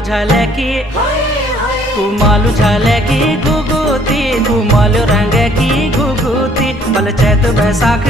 झाले की कुमालू झाले की घुघुती, कुमालू रंग की घुघुती, बल चैत बैसाख